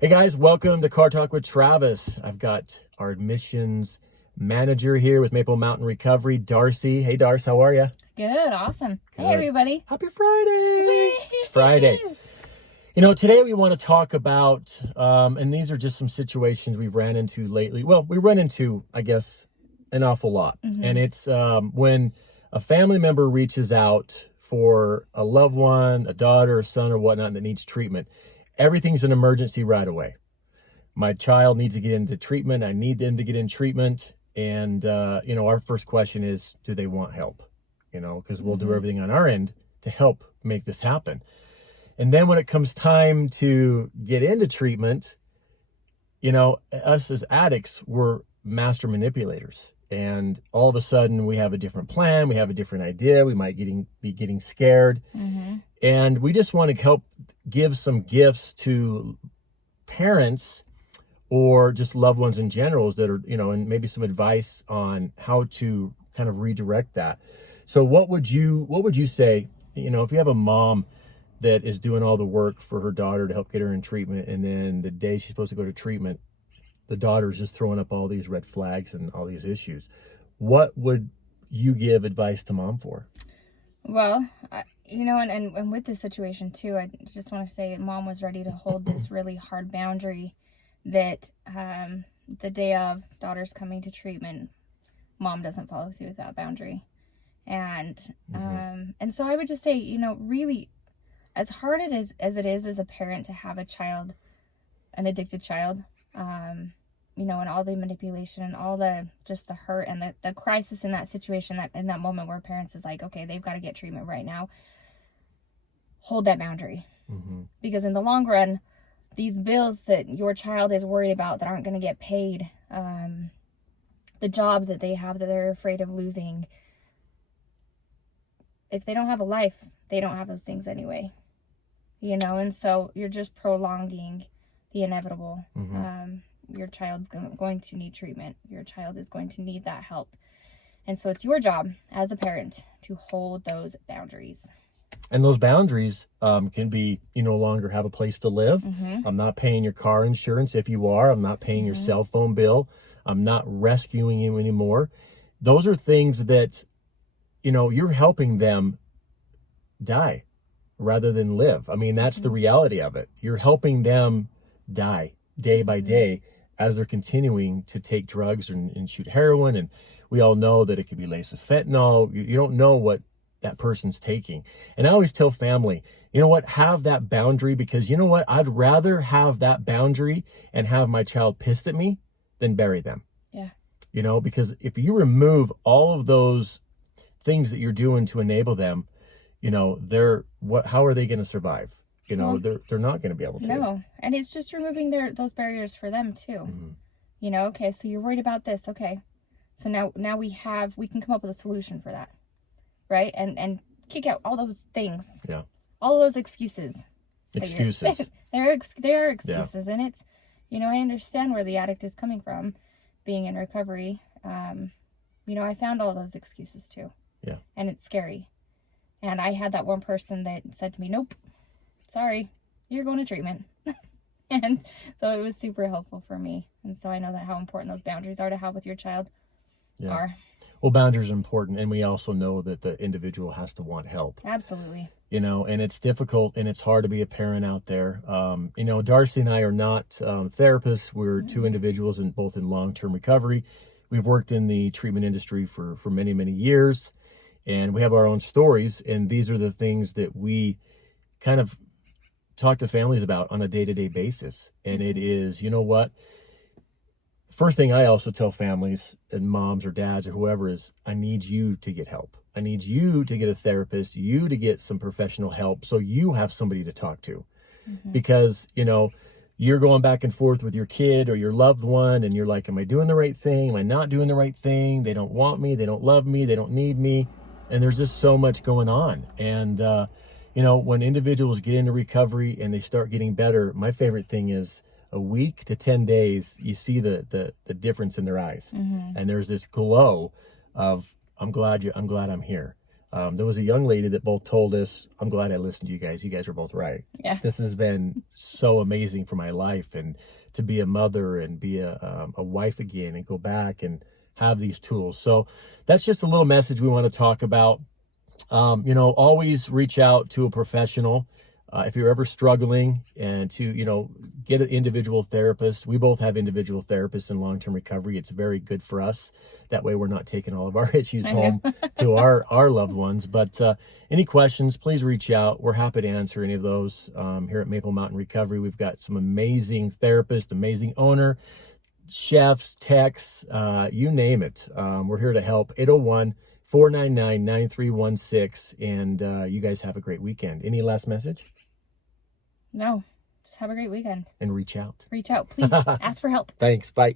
Hey guys, welcome to Car Talk with Travis. I've got our admissions manager here with Maple Mountain Recovery, Darcy. Hey Darcy, how are you? Good, awesome. Good. Hey everybody. Happy Friday. It's Friday. Today we want to talk about, and these are just some situations we've ran into lately. Well, we run into, I guess, an awful lot. And it's when a family member reaches out for a loved one, a daughter, a son, or whatnot that needs treatment. Everything's an emergency right away. My child needs to get into treatment. I need them to get in treatment. And, our first question is, do they want help? Because we'll do everything on our end to help make this happen. And then when it comes time to get into treatment, us as addicts, we're master manipulators. And all of a sudden we have a different plan. We have a different idea. We might be getting scared. And we just want to help give some gifts to parents or just loved ones in general that are, and maybe some advice on how to kind of redirect that. So what would you say, if you have a mom that is doing all the work for her daughter to help get her in treatment, and then the day she's supposed to go to treatment, the daughter's just throwing up all these red flags and all these issues, what would you give advice to mom for? Well, and with this situation too, I just want to say mom was ready to hold this really hard boundary that the day of daughter's coming to treatment, mom doesn't follow through with that boundary. And so I would just say, really, as hard as it is as a parent to have a child, an addicted child, and all the manipulation and all the hurt and the crisis in that situation, that in that moment where parents is like, okay, they've got to get treatment right now. Hold that boundary. Because in the long run, these bills that your child is worried about that aren't going to get paid, the job that they have that they're afraid of losing, if they don't have a life, they don't have those things anyway. And so you're just prolonging the inevitable. Your child's going to need treatment. Your child is going to need that help. And so it's your job as a parent to hold those boundaries. And those boundaries can be, you no longer have a place to live. I'm not paying your car insurance. If you are, I'm not paying your cell phone bill. I'm not rescuing you anymore. Those are things that, you're helping them die rather than live. I mean, that's the reality of it. You're helping them die day by day as they're continuing to take drugs and shoot heroin. And we all know that it could be laced with fentanyl. You don't know what that person's taking. And I always tell family, have that boundary, because I'd rather have that boundary and have my child pissed at me than bury them. Yeah. Because if you remove all of those things that you're doing to enable them, how are they going to survive? They're not going to be able to. No, and it's just removing those barriers for them too. Okay, so you're worried about this. Okay, so now we can come up with a solution for that, right? And kick out all those things. Yeah. All those excuses. Excuses. They are excuses, and it's, I understand where the addict is coming from, being in recovery. I found all those excuses too. Yeah. And it's scary. And I had that one person that said to me, nope, sorry, you're going to treatment. And so it was super helpful for me. And so I know that how important those boundaries are to have with your child are. Well, boundaries are important. And we also know that the individual has to want help. Absolutely. And it's difficult and it's hard to be a parent out there. Darcy and I are not therapists. We're two individuals both in long-term recovery. We've worked in the treatment industry for many, many years. And we have our own stories. And these are the things that we kind of talk to families about on a day-to-day basis. And it is, first thing I also tell families and moms or dads or whoever is, I need you to get help. I need you to get a therapist, you to get some professional help so you have somebody to talk to. Because, you're going back and forth with your kid or your loved one and you're like, am I doing the right thing? Am I not doing the right thing? They don't want me. They don't love me. They don't need me. And there's just so much going on. And, when individuals get into recovery and they start getting better, my favorite thing is a week to 10 days, you see the difference in their eyes. And there's this glow of, I'm glad I'm here. There was a young lady that both told us, I'm glad I listened to you guys. You guys are both right. Yeah. This has been so amazing for my life, and to be a mother and be a wife again and go back and have these tools. So that's just a little message we want to talk about. Always reach out to a professional. If you're ever struggling, and to, get an individual therapist. We both have individual therapists in long-term recovery. It's very good for us. That way we're not taking all of our issues home to our loved ones. But any questions, please reach out. We're happy to answer any of those. Here at Maple Mountain Recovery, we've got some amazing therapists, amazing owner, chefs, techs, you name it. We're here to help. 801-499-9316. And you guys have a great weekend. Any last message? No. Just have a great weekend. And reach out. Reach out, please. Ask for help. Thanks. Bye.